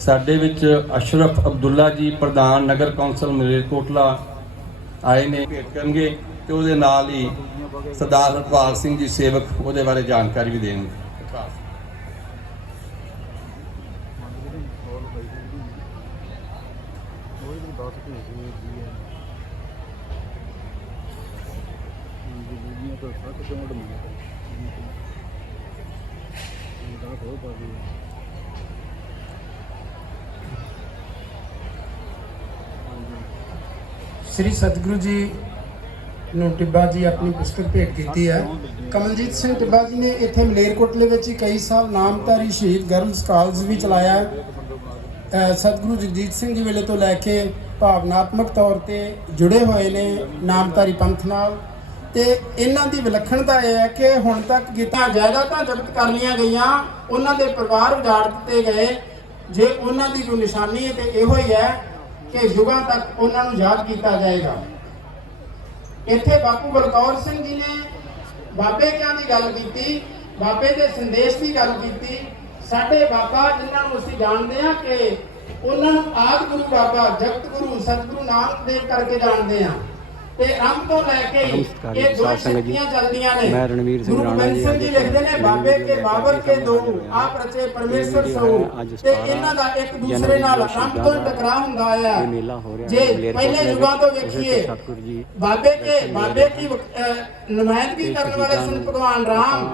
ਸਾਡੇ ਵਿੱਚ ਅਸ਼ਰਫ ਅਬਦੁੱਲਾ ਜੀ ਪ੍ਰਧਾਨ ਨਗਰ ਕੌਂਸਲ ਮਲੇਰਕੋਟਲਾ ਆਏ ਨੇ, ਭੇਟ ਕਰਨਗੇ ਤੇ ਉਹਦੇ ਨਾਲ ਹੀ ਸਰਦਾਰ ਹਰਪਾਲ ਸਿੰਘ ਜੀ ਸੇਵਕ ਉਹਦੇ ਬਾਰੇ ਜਾਣਕਾਰੀ ਵੀ ਦੇਣਗੇ। ਸ੍ਰੀ ਸਤਿਗੁਰੂ ਜੀ ਨੂੰ ਟਿੱਬਾ ਜੀ ਆਪਣੀ ਪੁਸਤਕ ਭੇਟ ਕੀਤੀ ਹੈ। ਕਮਲਜੀਤ ਸਿੰਘ ਟਿੱਬਾ ਜੀ ਨੇ ਇੱਥੇ ਮਲੇਰਕੋਟਲੇ ਵਿੱਚ ਹੀ ਕਈ ਸਾਲ ਨਾਮਧਾਰੀ ਸ਼ਹੀਦ ਗਰਲਸ ਕਾਲਜ ਵੀ ਚਲਾਇਆ ਸਤਿਗੁਰੂ ਜਗਜੀਤ ਸਿੰਘ ਜੀ ਵੇਲੇ ਤੋਂ ਲੈ ਕੇ ਭਾਵਨਾਤਮਕ ਤੌਰ ਤੇ ਜੁੜੇ ਹੋਏ ਨੇ ਨਾਮਧਾਰੀ ਪੰਥ ਨਾਲ। ਤੇ ਇਹਨਾਂ ਦੀ ਵਿਲੱਖਣਤਾ ਇਹ ਹੈ ਕਿ ਹੁਣ ਤੱਕ ਗੀਤਾਂ ਜਾਇਦਾਦਾਂ ਜ਼ਬਤ ਕਰ ਲਈਆਂ ਗਈਆਂ, ਉਹਨਾਂ ਦੇ ਪਰਿਵਾਰ ਉਜਾੜ ਦਿੱਤੇ ਗਏ। ਜੇ ਉਹਨਾਂ ਦੀ ਜੋ ਨਿਸ਼ਾਨੀ ਹੈ ਤੇ ਇਹੋ ਹੀ ਹੈ ਕਿ ਯੁਗਾਂ ਤੱਕ ਉਹਨਾਂ ਨੂੰ ਯਾਦ ਕੀਤਾ ਜਾਏਗਾ। ਇੱਥੇ ਬਾਪੂ ਬਲਕੌਰ ਸਿੰਘ ਜੀ ਨੇ ਬਾਬੇ ਕਿਆਂ ਦੀ ਗੱਲ ਕੀਤੀ, ਬਾਬੇ ਦੇ ਸੰਦੇਸ਼ ਦੀ ਗੱਲ ਕੀਤੀ। ਸਾਡੇ ਬਾਬਾ ਜਿਨ੍ਹਾਂ ਨੂੰ ਅਸੀਂ ਜਾਣਦੇ ਹਾਂ ਕਿ ਉਹਨਾਂ ਨੂੰ ਆਦ ਗੁਰੂ ਬਾਬਾ, ਜਗਤ ਗੁਰੂ, ਸਤਿਗੁਰੂ ਨਾਨਕ ਦੇਵ ਕਰਕੇ ਜਾਣਦੇ ਹਾਂ। ਤੇ ਅੰਮ ਤੋਂ ਲੈ ਕੇ ਹੀ ਇਹ ਦੋ। ਸ਼ਕਤੀਆਂ ਚੱਲਦੀਆਂ ਨੇ ਮੈਂ ਰਣਵੀਰ ਸਿੰਘ ਰਾਣਾ ਜੀ, ਜੀ ਲਿਖਦੇ ਨੇ ਬਾਬੇ ਕੇ ਬਾਬਰ ਕੇ ਦੋ ਆਪ ਰਚੇ ਪਰਮੇਸ਼ਰ ਸੋ ਤੇ 17 ਇਹਨਾਂ ਦਾ ਇੱਕ ਦੂਸਰੇ ਨਾਲ ਅੰਮ ਤੋਂ ਟਕਰਾਅ ਹੁੰਦਾ ਆਇਆ ਜੇ ਪਹਿਲੇ। ਯੁਗਾਂ ਤੋਂ ਵੇਖੀਏ ਬਾਬੇ ਕੇ ਬਾਬੇ ਕੀ ਨੁਮਾਇੰਦਗੀ ਕਰਨ ਵਾਲੇ ਸਨ ਸ਼ਹੀਦਾਂ ਭਗਵਾਨ ਰਾਮ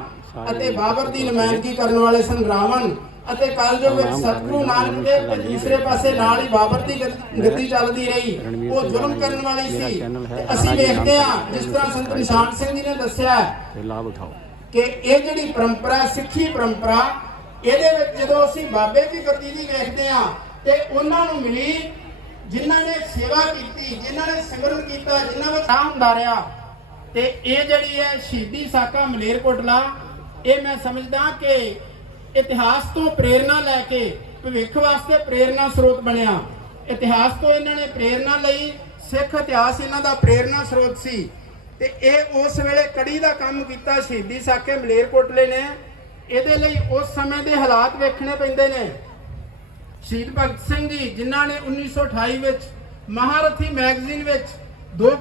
ਅਤੇ ਬਾਬਰ ਦੀ ਨੁਮਾਇੰਦਗੀ ਕਰਨ ਵਾਲੇ ਸਨ? ਰਾਵਣ ਅਤੇ ਕਲਯੁਗ ਵਿੱਚ ਸਤਿਗੁਰੂ ਨਾਨਕ ਦੇਵ ਤੇ ਰਾਮ ਦੂਸਰੇ ਪਾਸੇ ਨਾਲ ਹੀ ਬਾਬਰ ਦੀ ਗੱਦ- ਗੱਦੀ ਚੱਲਦੀ ਰਹੀ। ਉਹ ਜ਼ੁਲਮ ਕਰਨ ਵਾਲੀ ਸੀ। ਹੈ। ਅਸੀਂ ਵੇਖਦੇ ਹਾਂ ਜਿਸ ਤਰ੍ਹਾਂ ਸੰਤ ਨਿਸ਼ਾਨ ਸਿੰਘ ਜੀ ਨੇ ਦੱਸਿਆ ਲਾਭ ਉਠਾਓ। ਕਿ ਇਹ ਜਿਹੜੀ ਪਰੰਪਰਾ ਸਿੱਖੀ ਪਰੰਪਰਾ ਇਹਦੇ ਵਿੱਚ ਜਦੋਂ ਅਸੀਂ ਬਾਬੇ ਦੀ ਗੱਦੀ ਦੀ ਵੇਖਦੇ ਆ ਤੇ ਉਹਨਾਂ ਨੂੰ ਮਿਲੀ ਜਿਨ੍ਹਾਂ ਨੇ ਸੇਵਾ ਕੀਤੀ ਜਿਨ੍ਹਾਂ ਨੇ ਸਿਮਰਨ ਕੀਤਾ ਜਿਨ੍ਹਾਂ ਵਿੱਚ ਆਮ ਹੁੰਦਾ ਰਿਹਾ। ਤੇ ਇਹ ਜਿਹੜੀ ਹੈ ਸ਼ਹੀਦੀ ਸਾਕਾ ਮਲੇਰਕੋਟਲਾ ਇਹ ਮੈਂ ਸਮਝਦਾ ਕਿ ਇਤਿਹਾਸ ਤੋਂ ਪ੍ਰੇਰਣਾ ਲੈ ਕੇ ਭਵਿੱਖ ਵਾਸਤੇ ਪ੍ਰੇਰਣਾ ਸਰੋਤ ਬਣਿਆ। ਇਤਿਹਾਸ ਤੋਂ ਇਹਨਾਂ ਨੇ ਪ੍ਰੇਰਣਾ ਲਈ, ਸਿੱਖ ਇਤਿਹਾਸ ਇਹਨਾਂ ਦਾ ਪ੍ਰੇਰਣਾ ਸਰੋਤ ਸੀ। ਤੇ ਇਹ ਉਸ ਵੇਲੇ ਕੜੀ ਦਾ ਕੰਮ ਕੀਤਾ ਸ਼ਹੀਦੀ ਸਾਕੇ ਮਲੇਰਕੋਟਲੇ ਨੇ। ਇਹਦੇ ਲਈ ਉਸ ਸਮੇਂ ਦੇ ਹਾਲਾਤ ਵੇਖਣੇ ਪੈਂਦੇ ਨੇ। ਸ਼ਹੀਦ ਭਗਤ ਸਿੰਘ ਜੀ, ਜਿਨ੍ਹਾਂ ਨੇ 1928 ਵਿੱਚ ਮਹਾਰਥੀ ਮੈਗਜ਼ੀਨ ਵਿੱਚ ਦੋ